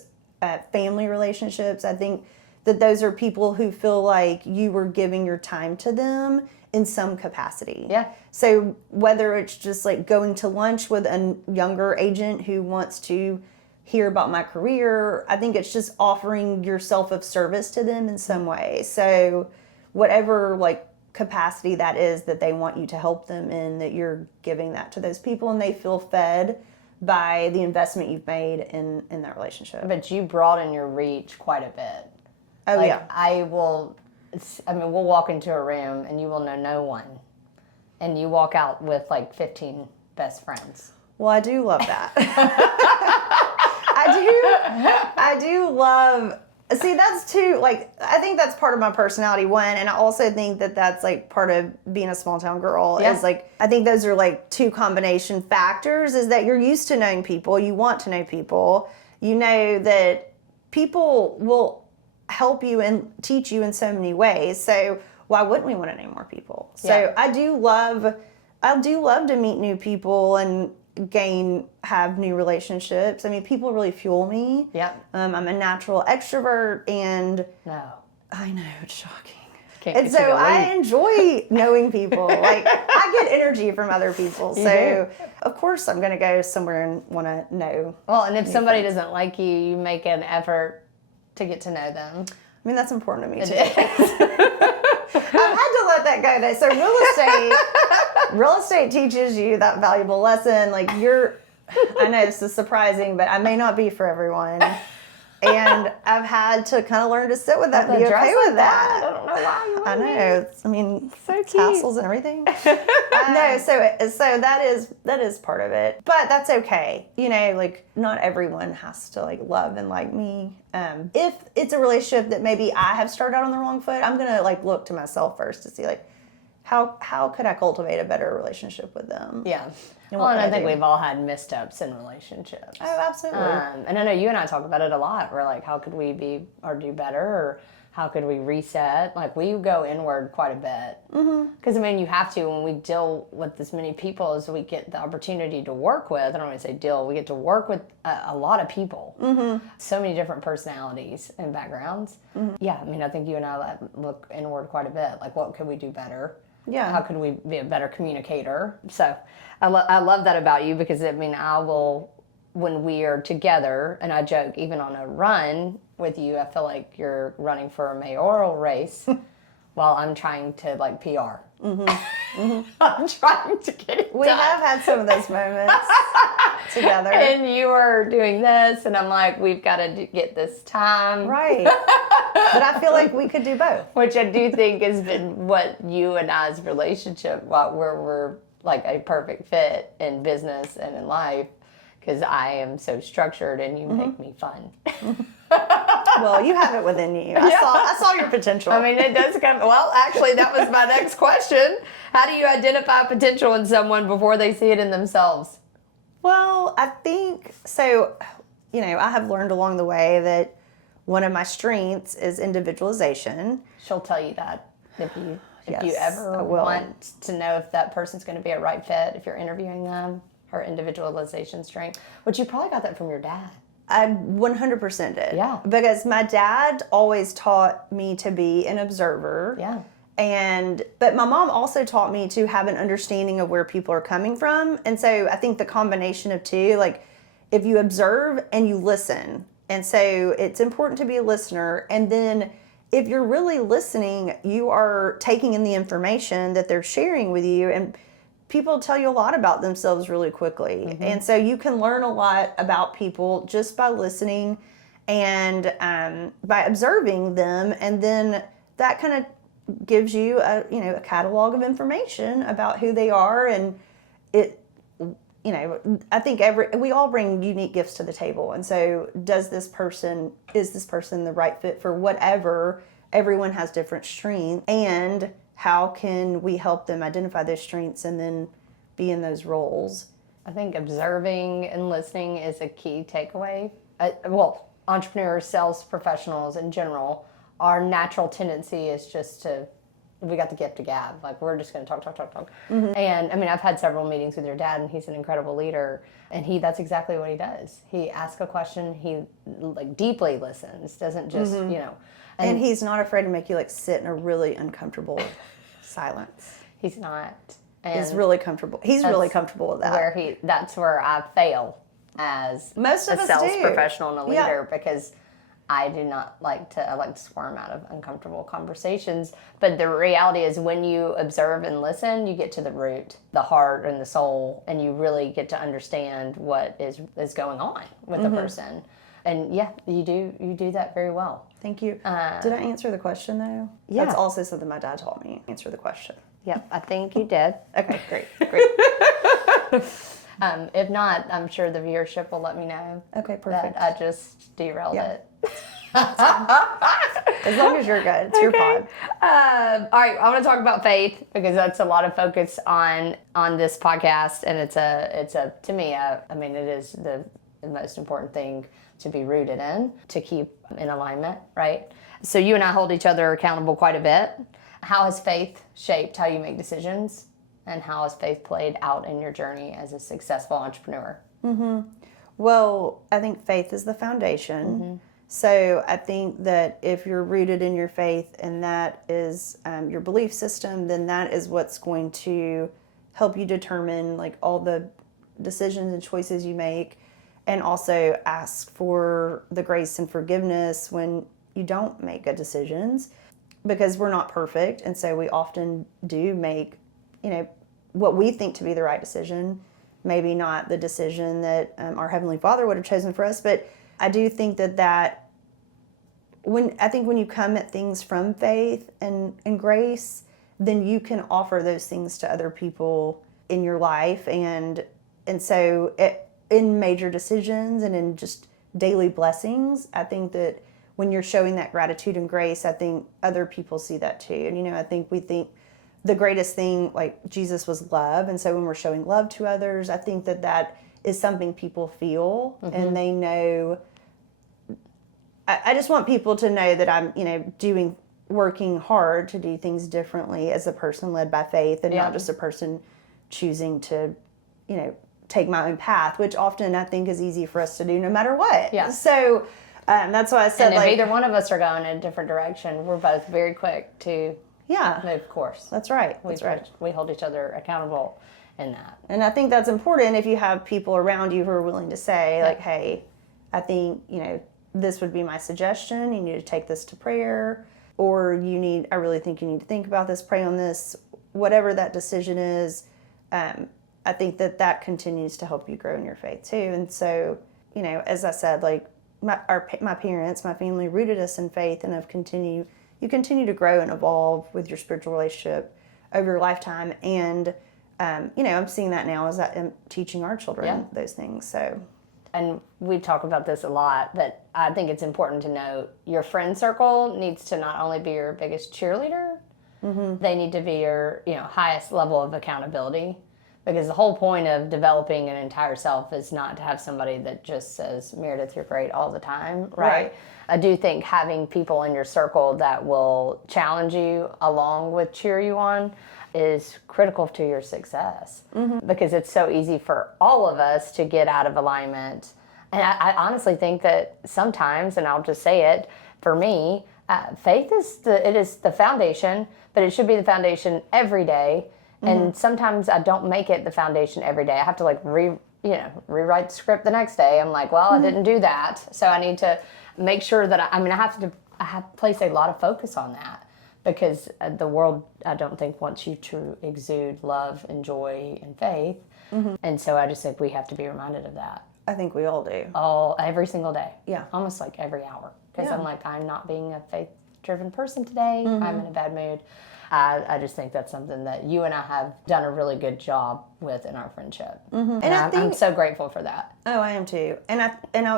family relationships, I think that those are people who feel like you were giving your time to them in some capacity. Yeah. So whether it's just like going to lunch with a younger agent who wants to hear about my career, I think it's just offering yourself of service to them in some way. So whatever like capacity that is that they want you to help them in, that you're giving that to those people and they feel fed by the investment you've made in that relationship. But you broaden your reach quite a bit. Oh, like, yeah. we'll walk into a room and you will know no one. And you walk out with like 15 best friends. Well, I do love that. I do love, see, that's too, like, I think that's part of my personality, one, and I also think that that's, like, part of being a small-town girl, is, like, I think those are, like, 2 combination factors, is that you're used to knowing people, you want to know people, you know that people will help you and teach you in so many ways, so why wouldn't we want to know more people? So I do love to meet new people and have new relationships. I mean, people really fuel me. Yeah. I'm a natural extrovert, and No. I know, it's shocking. And so I enjoy knowing people. Like, I get energy from other people. So of course I'm going to go somewhere and want to know. Well, and if somebody doesn't like you, you make an effort to get to know them. I mean, that's important to me too. I've had to let that go though. So real estate teaches you that valuable lesson. Like, I know this is surprising, but I may not be for everyone. And I've had to kind of learn to sit with that and be okay with that. I don't know why you I know. I mean, so it's cute. hassles and everything. No, so that is part of it. But that's okay. You know, like not everyone has to like love and like me. If it's a relationship that maybe I have started out on the wrong foot, I'm gonna like look to myself first to see like how could I cultivate a better relationship with them? Yeah. And Well, what and can I think do? we've all had missteps in relationships. Oh, absolutely. And I know you and I talk about it a lot. We're like, how could we be or do better, or how could we reset? Like we go inward quite a bit. Because I mean, you have to when we deal with as many people as we get the opportunity to work with. I don't want to say deal. We get to work with a lot of people. So many different personalities and backgrounds. Yeah, I mean, I think you and I look inward quite a bit. Like, what could we do better? Yeah. How could we be a better communicator? So I love that about you because, I mean, I will, when we are together, and I joke, even on a run with you, I feel like you're running for a mayoral race while I'm trying to, like, PR. I'm trying to get it We done. have had some of those moments together. And you are doing this, and I'm like, we've got to get this time. Right. But I feel like we could do both. Which I do think has been what you and I's relationship, where we're like a perfect fit in business and in life, because I am so structured and you make me fun. Well, you have it within you. I saw your potential. I mean, it does come. Well, actually, that was my next question. How do you identify potential in someone before they see it in themselves? Well, I think so. You know, I have learned along the way that one of my strengths is individualization. She'll tell you that if you Yes, ever I will. want to know if that person's going to be a right fit, if you're interviewing them, her individualization strength, which you probably got that from your dad. I 100% did. Yeah. Because my dad always taught me to be an observer. Yeah. But my mom also taught me to have an understanding of where people are coming from. And so I think the combination of two, like if you observe and you listen, and so it's important to be a listener. And then if you're really listening, you are taking in the information that they're sharing with you. And people tell you a lot about themselves really quickly. And so you can learn a lot about people just by listening and by observing them. And then that kind of gives you a catalog of information about who they are. And I think we all bring unique gifts to the table. And so is this person the right fit for whatever? Everyone has different strengths. And how can we help them identify those strengths and then be in those roles? I think observing and listening is a key takeaway. Entrepreneurs, sales professionals in general, our natural tendency is just we got the gift to gab. Like, we're just going to talk. And I mean, I've had several meetings with your dad, and he's an incredible leader. And that's exactly what he does. He asks a question, he like deeply listens, doesn't just, And he's not afraid to make you like sit in a really uncomfortable silence. He's not. He's really comfortable. He's really comfortable with that. That's where I fail as Most of a us sales do. professional and a Yeah. leader, because I like to squirm out of uncomfortable conversations. But the reality is, when you observe and listen, you get to the root, the heart and the soul, and you really get to understand what is going on with the person. And yeah, you do that very well. Thank you. Did I answer the question though? Yeah. That's also something my dad taught me. Answer the question. Yep, I think you did. Okay, great. If not, I'm sure the viewership will let me know. Okay, perfect. That I just derailed it. As long as you're good. It's your pod. All right, I want to talk about faith, because that's a lot of focus on this podcast, and it's to me, it is the most important thing to be rooted in, to keep in alignment, right? So you and I hold each other accountable quite a bit. How has faith shaped how you make decisions, and how has faith played out in your journey as a successful entrepreneur? Well, I think faith is the foundation. So I think that if you're rooted in your faith, and that is your belief system, then that is what's going to help you determine like all the decisions and choices you make, and also ask for the grace and forgiveness when you don't make good decisions, because we're not perfect. And so we often do make, what we think to be the right decision, maybe not the decision that our Heavenly Father would have chosen for us. But I do think that when you come at things from faith and grace, then you can offer those things to other people in your life, and so in major decisions and in just daily blessings, I think that when you're showing that gratitude and grace, I think other people see that too. And I think we think the greatest thing, like Jesus was love, and so when we're showing love to others, I think that is something people feel, and they know. I just want people to know that I'm, working hard to do things differently as a person led by faith, and not just a person choosing to, take my own path, which often I think is easy for us to do no matter what. Yeah. So that's why I said, and if either one of us are going in a different direction, we're both very quick to move course. That's right. We hold each other accountable in that. And I think that's important if you have people around you who are willing to say, like, hey, I think, this would be my suggestion. You need to take this to prayer, or I really think you need to think about this, pray on this, whatever that decision is. I think that continues to help you grow in your faith too. And so, as I said, like my parents, my family rooted us in faith, and you continue to grow and evolve with your spiritual relationship over your lifetime. And, I'm seeing that now as I'm teaching our children those things. So. And we talk about this a lot, but I think it's important to note your friend circle needs to not only be your biggest cheerleader, they need to be your highest level of accountability. Because the whole point of developing an entire self is not to have somebody that just says, Meredith, you're great all the time, right? I do think having people in your circle that will challenge you along with cheer you on is critical to your success. Because it's so easy for all of us to get out of alignment. And I honestly think that sometimes, and I'll just say it, for me, faith is the foundation, but it should be the foundation every day. And sometimes I don't make it the foundation every day. I have to rewrite the script the next day. I'm like, well, I didn't do that. So I need to make sure that I have to place a lot of focus on that, because the world, I don't think, wants you to exude love and joy and faith. And so I just think we have to be reminded of that. I think we all do. Every single day. Yeah. Almost like every hour. Because I'm like, I'm not being a faith-driven person today. I'm in a bad mood. I just think that's something that you and I have done a really good job with in our friendship. And I'm so grateful for that. Oh, I am too. And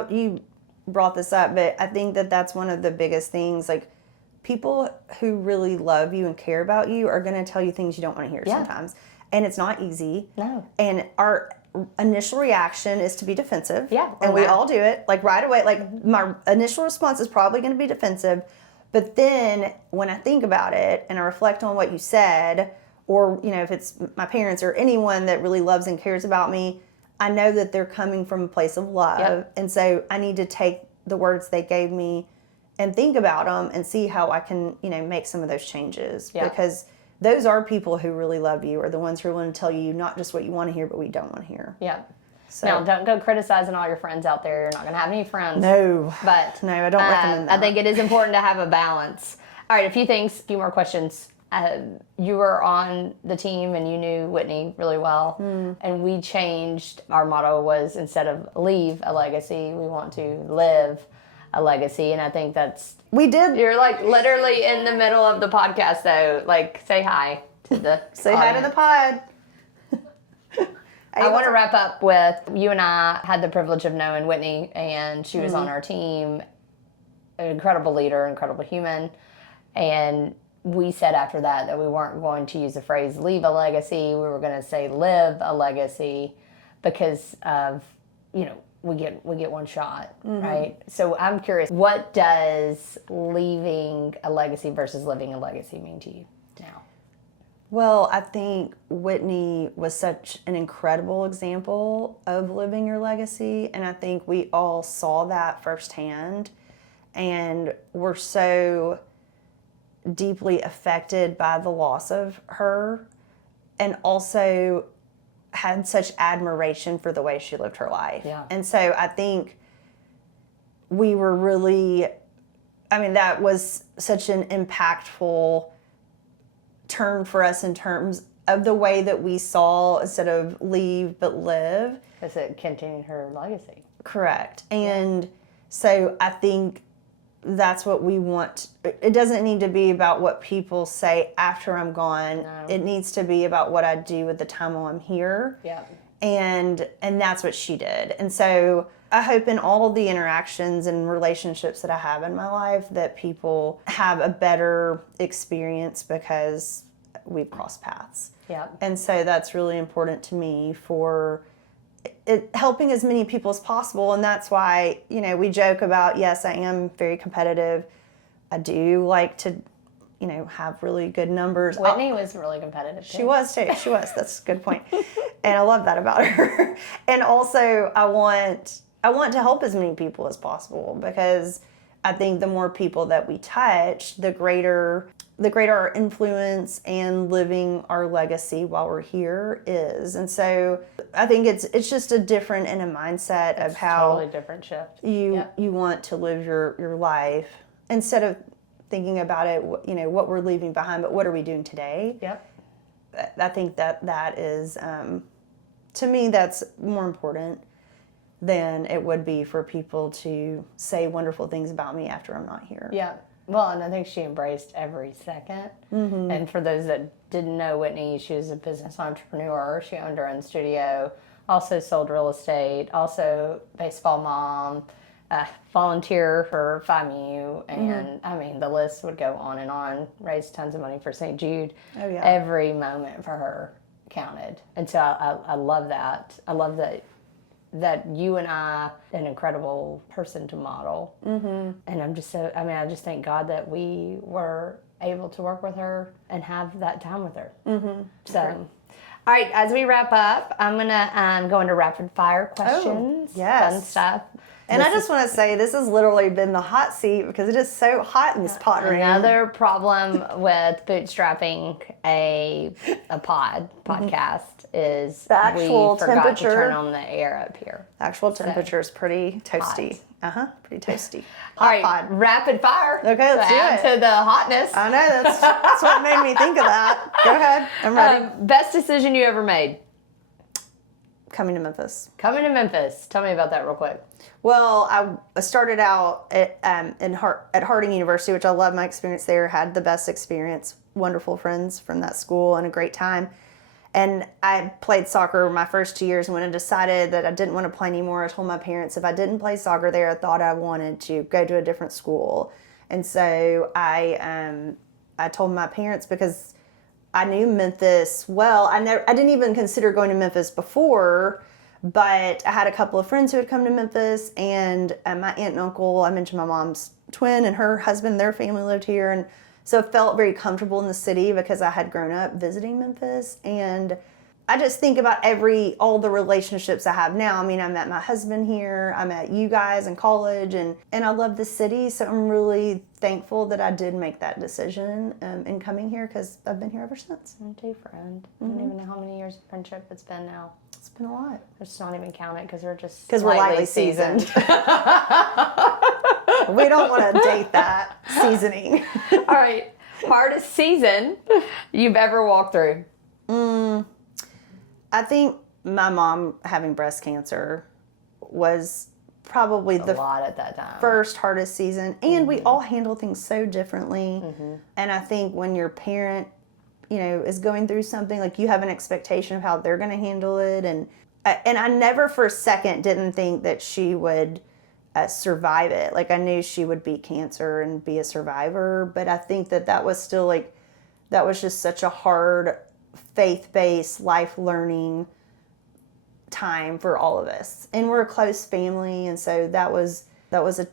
you brought this up, but I think that's one of the biggest things. Like, people who really love you and care about you are going to tell you things you don't want to hear sometimes. And it's not easy. No. And our initial reaction is to be defensive. Yeah. And we all do it, like, right away. Like, my initial response is probably going to be defensive. But then when I think about it and I reflect on what you said, or, if it's my parents or anyone that really loves and cares about me, I know that they're coming from a place of love. Yep. And so I need to take the words they gave me and think about them and see how I can, make some of those changes. Yep. Because those are people who really love you, or the ones who are willing to tell you not just what you want to hear, but what you don't want to hear. Yeah. So. Now, don't go criticizing all your friends out there. You're not going to have any friends. No. But no, I don't recommend that. I think it is important to have a balance. All right, a few more questions. You were on the team and you knew Whitney really well. And we changed, our motto was, instead of leave a legacy, we want to live a legacy. And I think we did. You're like literally in the middle of the podcast though. Like, say hi to the Say audience. Hi to the pod. I want to wrap up with, you and I had the privilege of knowing Whitney, and she was on our team, an incredible leader, incredible human. And we said after that we weren't going to use the phrase leave a legacy. We were going to say live a legacy, because of, we get one shot, right? So I'm curious, what does leaving a legacy versus living a legacy mean to you now? Well, I think Whitney was such an incredible example of living your legacy, and I think we all saw that firsthand, and were so deeply affected by the loss of her, and also had such admiration for the way she lived her life. Yeah. And so I think we were really, that was such an impactful turn for us in terms of the way that we saw, instead of leave but live. Because it continued her legacy. Correct. And so I think that's what we want. It doesn't need to be about what people say after I'm gone. No. It needs to be about what I do with the time while I'm here. Yeah. And that's what she did. And so I hope in all the interactions and relationships that I have in my life that people have a better experience because we've crossed paths. Yeah. And so that's really important to me for helping as many people as possible. And that's why, we joke about, yes, I am very competitive. I do like to, have really good numbers. Whitney was really competitive too. She was too. She was. That's a good point. And I love that about her. And also I want to help as many people as possible, because I think the more people that we touch, the greater our influence and living our legacy while we're here is. And so I think it's just a different in a mindset of how totally different shift. You want to live your life, instead of thinking about it, what we're leaving behind, but what are we doing today? Yep. I think that is, to me, that's more important than it would be for people to say wonderful things about me after I'm not here. Yeah. Well, and I think she embraced every second. Mm-hmm. And for those that didn't know Whitney, she was a business entrepreneur. She owned her own studio, also sold real estate, also baseball mom, volunteer for FIMU, and I mean, the list would go on and on. Raised tons of money for St. Jude. Oh, yeah. Every moment for her counted. And so I love that. I love that you and I, an incredible person to model. Mm-hmm. And I just thank God that we were able to work with her and have that time with her. Mm-hmm. So, all right, as we wrap up, I'm going to go into rapid fire questions. Oh, yes. Fun stuff. And I just want to say, this has literally been the hot seat because it is so hot in this pod room. Another problem with bootstrapping a podcast is the actual we forgot temperature. to turn on the air up here. The actual temperature is pretty toasty. Pretty toasty. All right, pod. rapid fire. Okay, let's do add it. to the hotness. I know, that's what made me think of that. Go ahead, I'm ready. Best decision you ever made? Coming to Memphis. Coming to Memphis. Tell me about that real quick. Well, I started out at Harding University, which I love my experience there. Had the best experience, wonderful friends from that school, and a great time. And I played soccer my first 2 years, and when I decided that I didn't want to play anymore, I told my parents if I didn't play soccer there, I thought I wanted to go to a different school. And so I told my parents, because I knew Memphis well. I didn't even consider going to Memphis before, but I had a couple of friends who had come to Memphis, and my aunt and uncle, I mentioned my mom's twin and her husband, their family lived here, and so I felt very comfortable in the city because I had grown up visiting Memphis. And I just think about all the relationships I have now. I mean, I met my husband here, I met you guys in college, and I love the city, so I'm really thankful that I did make that decision in coming here, because I've been here ever since. Me too, friend. I don't even know how many years of friendship it's been now. It's been a lot. Let's not even count it, because we're just we're lightly seasoned. We don't want to date that seasoning. All right. Hardest season you've ever walked through? I think my mom having breast cancer was probably a lot at that time. First hardest season. And we all handle things so differently. Mm-hmm. And I think when your parent, is going through something, like, you have an expectation of how they're going to handle it. And I never for a second didn't think that she would survive it. Like, I knew she would beat cancer and be a survivor, but I think that was still that was just such a hard faith-based life learning time for all of us. And we're a close family, and so there was a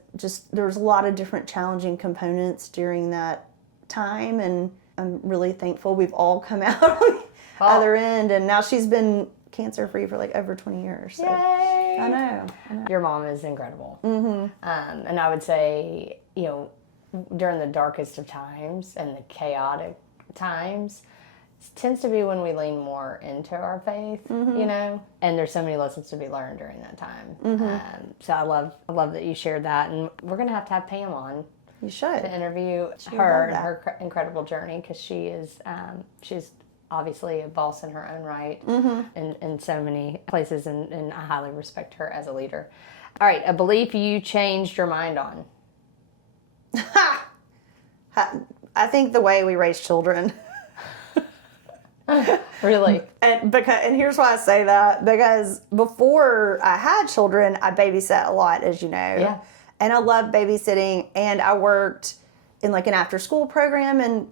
lot of different challenging components during that time, and I'm really thankful we've all come out on the other end, and now she's been cancer-free for over 20 years. So. Yay! I know. Your mom is incredible. Mm-hmm. And I would say, during the darkest of times and the chaotic times, it tends to be when we lean more into our faith, and there's so many lessons to be learned during that time. Mm-hmm. So I love that you shared that, and we're going to have Pam on. You should. To interview her and her incredible journey, because she's obviously a boss in her own right, in so many places, and I highly respect her as a leader. All right, a belief you changed your mind on. I think the way we raise children. Really? And here's why I say that, because before I had children, I babysat a lot, as you know. Yeah. And I loved babysitting, and I worked in like an after school program in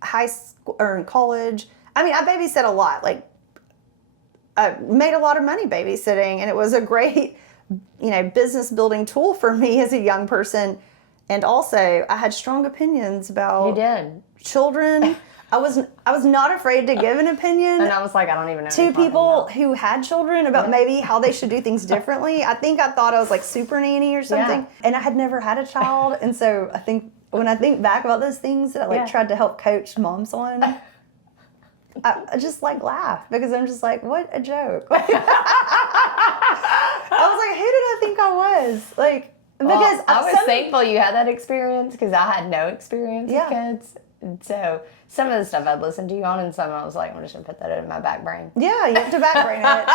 high school or in college. I mean, I babysat a lot. Like, I made a lot of money babysitting, and it was a great, business building tool for me as a young person. And also, I had strong opinions about You did. children. I was not afraid to give an opinion. And I was like, I don't even know. To people who had children about maybe how they should do things differently. I think I thought I was like super nanny or something. Yeah. And I had never had a child. And so I think when I think back about those things that I tried to help coach moms on, I just like laugh because I'm just like, what a joke. I was like, who did I think I was? Like, because I was thankful you had that experience because I had no experience with kids. And so some of the stuff I'd listen to you on, and some I was like, I'm just going to put that in my back brain. Yeah, you have to back brain it.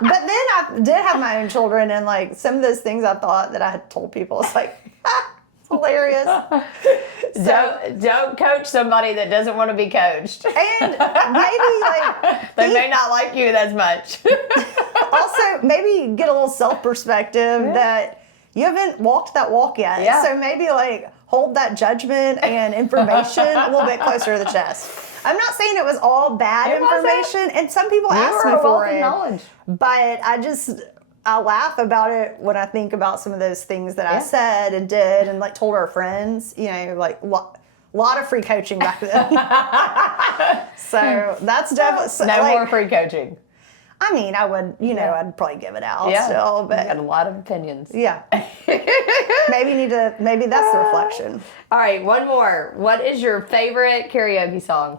But then I did have my own children, and like some of those things I thought that I had told people, it's like, it's hilarious. Don't coach somebody that doesn't want to be coached. And maybe like they may not like you as much. Also, maybe get a little self-perspective that you haven't walked that walk yet. Yeah. So maybe like hold that judgment and information a little bit closer to the chest. I'm not saying it was all bad information, and some people ask me for it. Knowledge. But I laugh about it when I think about some of those things that I said and did and like told our friends, like lot of free coaching back then. So that's definitely no more free coaching. I mean, I would, I'd probably give it out still, but you got a lot of opinions. Yeah. maybe that's the reflection. All right, one more. What is your favorite karaoke song?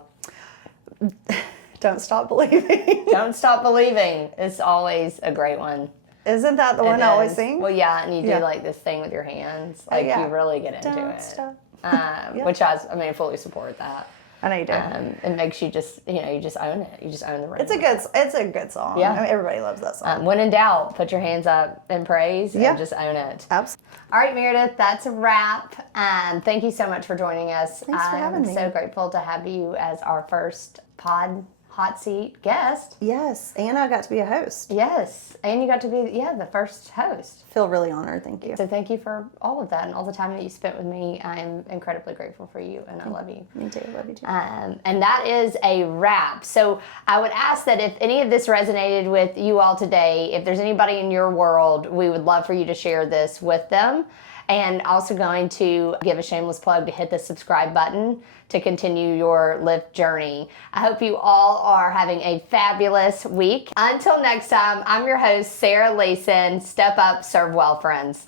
Don't Stop Believing. Don't Stop Believing is always a great one. Isn't that the one I always sing? Well, yeah, and you do like this thing with your hands. Like you really get into Don't it. Stop. Which I fully support that. I know you do. It makes you just, you just own it. You just own the ring. It's a good song. Yeah. I mean, everybody loves that song. When in doubt, put your hands up in praise and just own it. Absolutely. All right, Meredith, that's a wrap. Thank you so much for joining us. Thanks for having me. I'm so grateful to have you as our first pod hot seat guest. Yes, and I got to be a host. Yes, and you got to be, the first host. Feel really honored, thank you. So thank you for all of that and all the time that you spent with me. I'm incredibly grateful for you, and I love you. Me too, love you too. And that is a wrap. So I would ask that if any of this resonated with you all today, if there's anybody in your world, we would love for you to share this with them. And also going to give a shameless plug to hit the subscribe button to continue your Lyft journey. I hope you all are having a fabulous week. Until next time, I'm your host, Sarah Layson. Step up, serve well, friends.